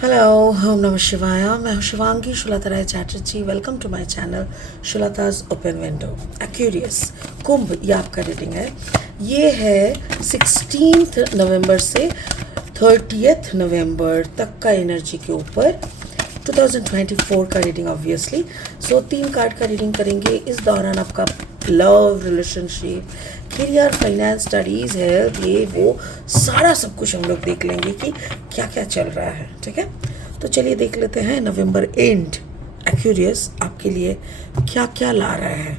Hello, ओम नमः शिवाय। मैं हूँ Shivangi Shulta Rai Chatterjee. Welcome to my channel Shulta's open window Aquarius. कुंभ ये आपका रीडिंग है। ये है 16 नवंबर से 30 नवंबर तक का एनर्जी के ऊपर 2024 का रीडिंग ऑब्वियसली। सो 3 कार्ड का रीडिंग करेंगे। इस दौरान आपका love, relationship, career, finance, studies, health, ये वो सारा सब कुछ हम लोग देख लेंगे कि क्या क्या चल रहा है। ठीक है, तो चलिए देख लेते हैं नवंबर एंड एक्यूरियस आपके लिए क्या क्या ला रहा है।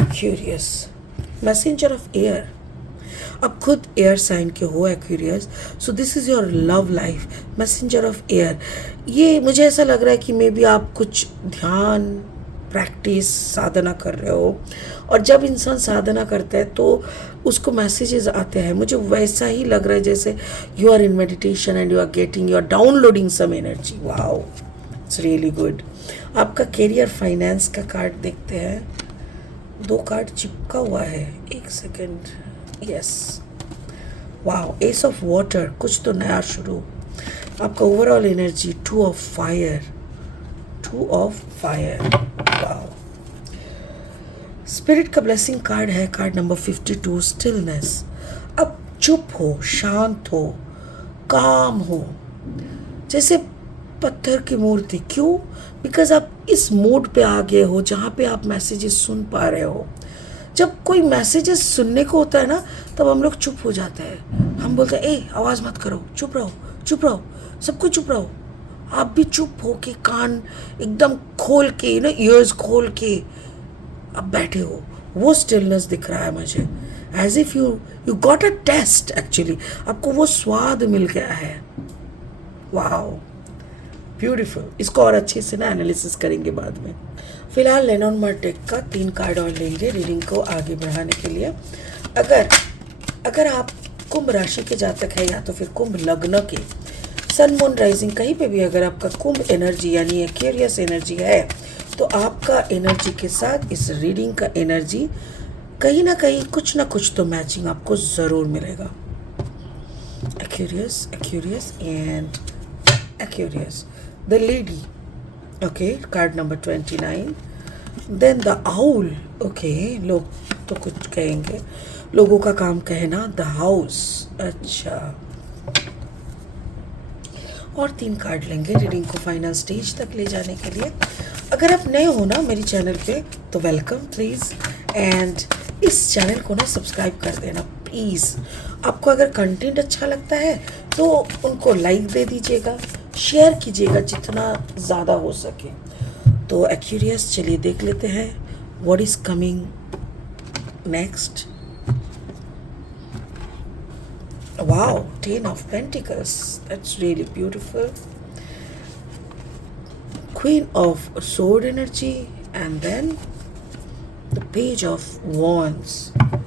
Aquarius messenger of air. अब खुद एयर साइन के हो Aquarius, so this is your love life. Messenger of air, ये मुझे ऐसा लग रहा है कि मे बी आप कुछ ध्यान, प्रैक्टिस, साधना कर रहे हो, और जब इंसान साधना करता है तो उसको मैसेजेस आते हैं। मुझे वैसा ही लग रहा है जैसे you are in meditation and you are downloading some energy. Wow, it's really good. आपका करियर, फाइनेंस का कार्ड देखते हैं। 2 कार्ड चिपका हुआ है, एक second. Yes, wow, ace of water, कुछ तो नया शुरू। आपका overall energy 2 of fire, 2 of fire. Wow, spirit का ब्लेसिंग कार्ड है, कार्ड नंबर 52, स्टिलनेस। अब चुप हो, शांत हो, काम हो, जैसे पत्थर की मूर्ति। क्यों? बिकॉज आप इस मोड पे आ गए हो जहाँ पे आप मैसेजेस सुन पा रहे हो। जब कोई मैसेजेस सुनने को होता है ना, तब हम लोग चुप हो जाते हैं। हम बोलते हैं ए आवाज़ मत करो, चुप रहो, चुप रहो, सबको चुप रहो। आप भी चुप हो के, कान एकदम खोल के, ना ईयर्स खोल के आप बैठे हो। वो स्टिलनेस दिख रहा है मुझे, as if you got a taste. Actually आपको वो स्वाद मिल गया है। Wow, beautiful. इसको और अच्छे से ना एनालिसिस करेंगे बाद में। फिलहाल लेनॉर्ड डेक का 3 कार्ड और लेंगे रीडिंग को आगे बढ़ाने के लिए। अगर आप कुंभ राशि के जातक है, या तो फिर कुंभ लग्न के, सन मून राइजिंग कहीं पे भी अगर आपका कुंभ एनर्जी यानी एक्वेरियस एनर्जी है, तो आपका एनर्जी के साथ इस रीडिंग का एनर्जी कहीं ना कहीं कुछ ना कुछ तो मैचिंग आपको ज़रूर मिलेगा। Aquarius, Aquarius and Aquarius, the lady. Okay, card number 29। Then the owl. Okay, लोग तो कुछ कहेंगे, लोगों का काम कहना। द हाउस, अच्छा। और 3 कार्ड लेंगे रीडिंग को फाइनल स्टेज तक ले जाने के लिए। अगर आप नए हो ना मेरी चैनल पे, तो वेलकम प्लीज़, एंड इस चैनल को ना सब्सक्राइब कर देना प्लीज़। आपको अगर कंटेंट अच्छा लगता है तो उनको लाइक दे दीजिएगा, शेयर कीजिएगा जितना ज़्यादा हो सके। तो एक्यूरियस, चलिए देख लेते हैं what is coming next. Wow, 10 of Pentacles. That's really beautiful. Queen of Sword energy, and then the Page of Wands.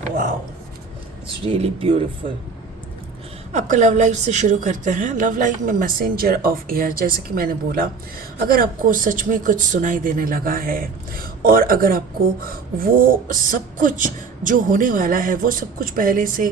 Wow, it's really beautiful. आपका लव लाइफ से शुरू करते हैं। लव लाइफ में मैसेंजर ऑफ एयर, जैसे कि मैंने बोला, अगर आपको सच में कुछ सुनाई देने लगा है, और अगर आपको वो सब कुछ जो होने वाला है वो सब कुछ पहले से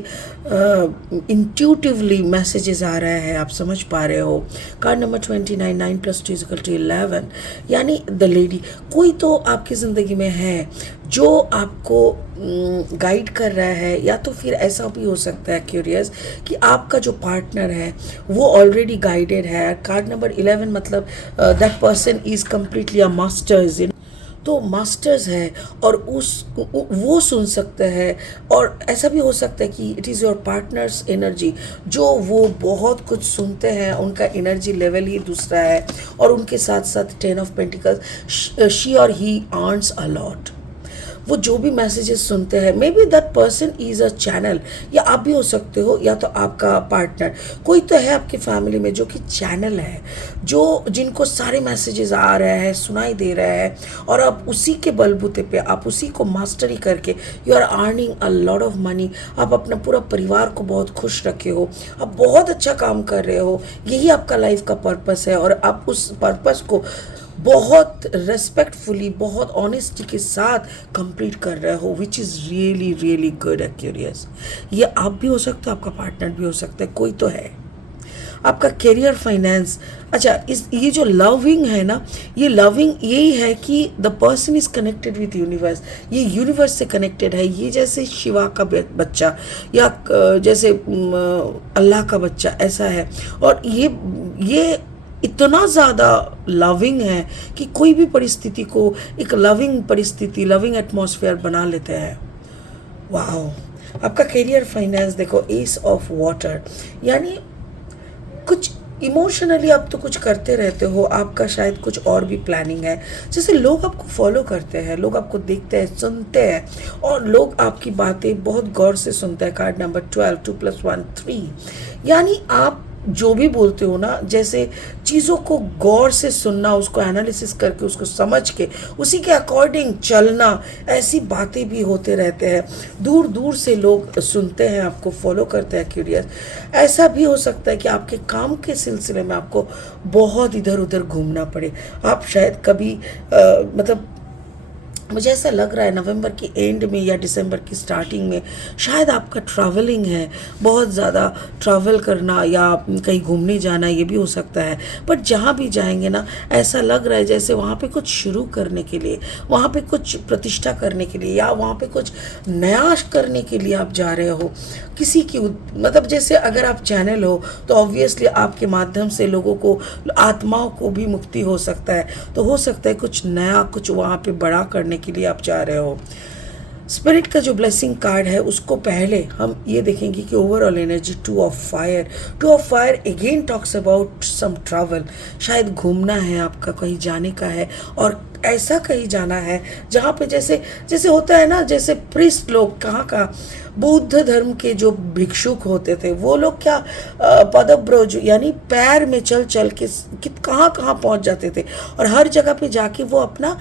इंट्यूटिवली मैसेजेस आ रहा है, आप समझ पा रहे हो। कार्ड नंबर 29, 9 + 2 = 11, यानी द लेडी। कोई तो आपकी ज़िंदगी में है जो आपको गाइड कर रहा है, या तो फिर ऐसा भी हो सकता है क्यूरियस कि आपका जो पार्टनर है वो ऑलरेडी गाइडेड है। कार्ड नंबर 11 मतलब that person is completely a masters in, तो मास्टर्स है, और वो सुन सकते हैं। और ऐसा भी हो सकता है कि it is your partners energy, जो वो बहुत कुछ सुनते हैं, उनका एनर्जी लेवल ही दूसरा है, और उनके साथ साथ 10 ऑफ पेंटिकल्स, शी और ही अर्न्स अ लॉट। वो जो भी मैसेजेस सुनते हैं, may be that person is a channel, या आप भी हो सकते हो, या तो आपका पार्टनर। कोई तो है आपकी फैमिली में जो कि चैनल है, जो जिनको सारे मैसेजेस आ रहे हैं, सुनाई दे रहे हैं, और आप उसी के बलबूते पे, आप उसी को मास्टरी करके you are earning a lot of money. आप अपना पूरा परिवार को बहुत खुश रखे हो, आप बहुत अच्छा काम कर रहे हो, यही आपका लाइफ का पर्पस है, और आप उस पर्पस को बहुत रेस्पेक्टफुली, बहुत ऑनेस्टी के साथ कंप्लीट कर रहे हो, which is really really good Aquarius. ये आप भी हो सकते हो, आपका पार्टनर भी हो सकता है, कोई तो है। आपका करियर, फाइनेंस। अच्छा, इस ये जो लविंग है ना, ये लविंग यही है कि the person is connected with universe, ये यूनिवर्स से कनेक्टेड है। ये जैसे शिवा का बच्चा या जैसे अल्लाह का बच्चा ऐसा है। और ये इतना ज़्यादा लविंग है कि कोई भी परिस्थिति को एक लविंग परिस्थिति, लविंग एटमॉस्फेयर बना लेते हैं। वाओ। आपका करियर, फाइनेंस देखो, एस ऑफ वाटर, यानी कुछ इमोशनली आप तो कुछ करते रहते हो, आपका शायद कुछ और भी प्लानिंग है। जैसे लोग आपको फॉलो करते हैं, लोग आपको देखते हैं, सुनते हैं, और लोग आपकी बातें बहुत गौर से सुनते हैं। कार्ड नंबर 12, 2 + 1 3, यानी आप जो भी बोलते हो ना, जैसे चीज़ों को गौर से सुनना, उसको एनालिसिस करके, उसको समझ के उसी के अकॉर्डिंग चलना, ऐसी बातें भी होते रहते हैं। दूर दूर से लोग सुनते हैं, आपको फॉलो करते हैं, क्यूरियस। ऐसा भी हो सकता है कि आपके काम के सिलसिले में आपको बहुत इधर उधर घूमना पड़े। आप शायद कभी मतलब मुझे ऐसा लग रहा है नवंबर की एंड में या दिसंबर की स्टार्टिंग में शायद आपका ट्रैवलिंग है, बहुत ज़्यादा ट्रैवल करना या कहीं घूमने जाना, ये भी हो सकता है। बट जहाँ भी जाएंगे ना, ऐसा लग रहा है जैसे वहाँ पे कुछ शुरू करने के लिए, वहाँ पे कुछ प्रतिष्ठा करने के लिए, या वहाँ पे कुछ नया करने के लिए आप जा रहे हो। किसी की मतलब जैसे अगर आप चैनल हो तो ऑब्वियसली आपके माध्यम से लोगों को, आत्माओं को भी मुक्ति हो सकता है। तो हो सकता है कुछ नया, कुछ वहाँ पे बड़ा करने के लिए आप जा रहे हो। स्पिरिट का जो ब्लेसिंग कार्ड है उसको पहले हम ये देखेंगे कि overall energy 2 of fire. 2 of fire again talks about some travel, शायद घूमना है आपका, कहीं जाने का है, और ऐसा कहीं जाना है जहाँ पे जैसे जैसे होता है ना, जैसे प्रिस्ट लोग, कहाँ का बौद्ध धर्म के जो भिक्षुक होते थे, वो लोग क्या पदब्रज यानी पैर में चल चल के कहाँ कहाँ पहुँच जाते थे, और हर जगह पे जाके वो अपना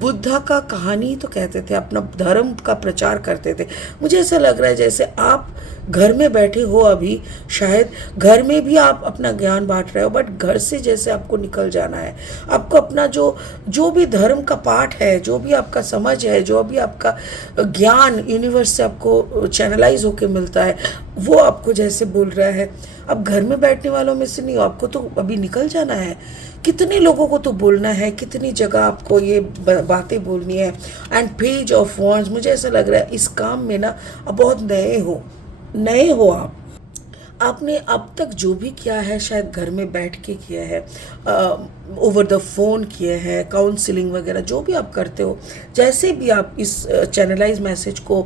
बुद्धा का कहानी तो कहते थे, अपना धर्म का प्रचार करते थे। मुझे ऐसा लग रहा है जैसे आप घर में बैठे हो अभी, शायद घर में भी आप अपना ज्ञान बांट रहे हो, बट घर से जैसे आपको निकल जाना है। आपको अपना जो भी धर्म का पाठ है, जो भी आपका समझ है, जो भी आपका ज्ञान यूनिवर्स से आपको चैनलाइज होके मिलता है, वो आपको जैसे बोल रहा है। अब घर में बैठने वालों में से नहीं हो, आपको तो अभी निकल जाना है। कितने लोगों को तो बोलना है, कितनी जगह आपको ये बातें बोलनी है। एंड पेज ऑफ वॉन्ड्स, मुझे ऐसा लग रहा है इस काम में ना अब बहुत नए हो आपने अब तक जो भी किया है शायद घर में बैठ के किया है, ओवर द फोन किए हैं, काउंसलिंग वगैरह जो भी आप करते हो, जैसे भी आप इस चैनलाइज मैसेज को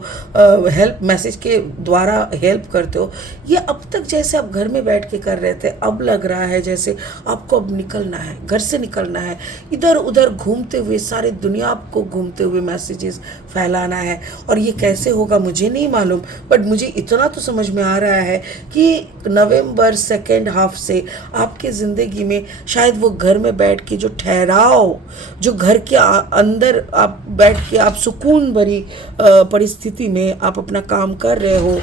हेल्प मैसेज के द्वारा हेल्प करते हो, ये अब तक जैसे आप घर में बैठ के कर रहे थे, अब लग रहा है जैसे आपको अब निकलना है, घर से निकलना है, इधर उधर घूमते हुए, सारे दुनिया आपको घूमते हुए मैसेजेस फैलाना है। और ये कैसे होगा मुझे नहीं मालूम, बट मुझे इतना तो समझ में आ रहा है कि नवंबर सेकेंड हाफ से आपके ज़िंदगी में शायद वो घर में बैठ के जो ठहराव, जो घर के अंदर आप बैठ के आप सुकून भरी परिस्थिति में आप अपना काम कर रहे हो,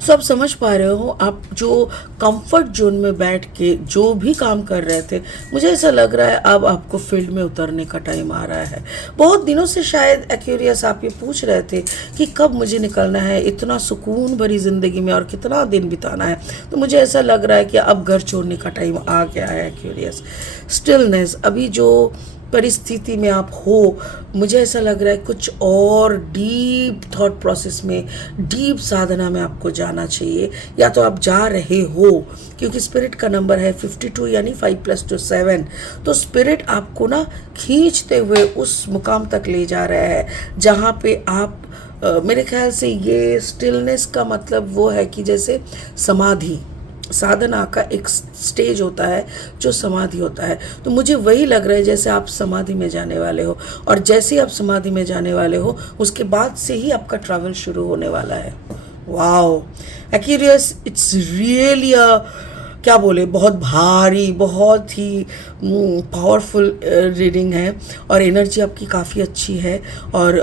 सब समझ पा रहे हो। आप जो कंफर्ट जोन में बैठ के जो भी काम कर रहे थे, मुझे ऐसा लग रहा है अब आपको फील्ड में उतरने का टाइम आ रहा है। बहुत दिनों से शायद एक्यूरियस आप ये पूछ रहे थे कि कब मुझे निकलना है इतना सुकून भरी ज़िंदगी में और कितना दिन बिताना है। तो मुझे ऐसा लग रहा है कि अब घर छोड़ने का टाइम आ गया है एक्यूरियस। स्टिलनेस, अभी जो परिस्थिति में आप हो, मुझे ऐसा लग रहा है कुछ और डीप थॉट प्रोसेस में, डीप साधना में आपको जाना चाहिए, या तो आप जा रहे हो, क्योंकि स्पिरिट का नंबर है 52 यानी 5 + 2 7। तो स्पिरिट आपको ना खींचते हुए उस मुकाम तक ले जा रहा है जहाँ पे आप मेरे ख्याल से ये स्टिलनेस का मतलब वो है कि जैसे समाधि, साधना का एक स्टेज होता है जो समाधि होता है। तो मुझे वही लग रहा है जैसे आप समाधि में जाने वाले हो, और जैसे ही आप समाधि में जाने वाले हो उसके बाद से ही आपका ट्रैवल शुरू होने वाला है। वाओ एक्यूरियस, इट्स रियली क्या बोले, बहुत भारी, बहुत ही पावरफुल रीडिंग है, और एनर्जी आपकी काफ़ी अच्छी है। और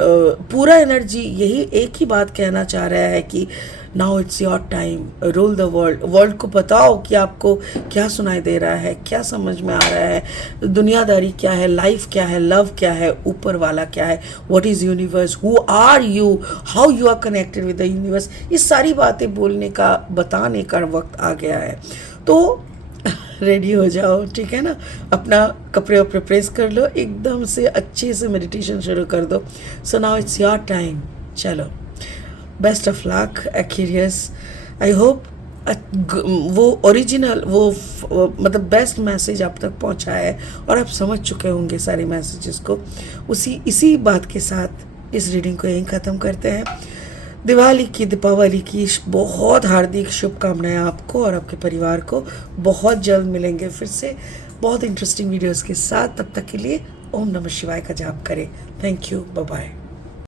पूरा एनर्जी यही एक ही बात कहना चाह रहा है कि now it's your time, rule the world. World को बताओ कि आपको क्या सुनाई दे रहा है, क्या समझ में आ रहा है, दुनियादारी क्या है, लाइफ क्या है, लव क्या है, ऊपर वाला क्या है, what is universe, who are you, how you are connected with the universe. ये सारी बातें बोलने का, बताने का वक्त आ गया है। तो रेडी हो जाओ, ठीक है ना। अपना कपड़े वपड़े प्रेस कर लो, एकदम से अच्छे से मेडिटेशन शुरू कर दो। So now it's your time. चलो, best of luck Aquarius. I hope वो ओरिजिनल मतलब बेस्ट मैसेज आप तक पहुंचा है और आप समझ चुके होंगे सारे मैसेजेस को। इसी बात के साथ इस रीडिंग को यहीं ख़त्म करते हैं। दीपावली की बहुत हार्दिक शुभकामनाएं आपको और आपके परिवार को। बहुत जल्द मिलेंगे फिर से बहुत इंटरेस्टिंग वीडियोस के साथ। तब तक के लिए ओम नमः शिवाय का जाप करें। Thank you, bye bye.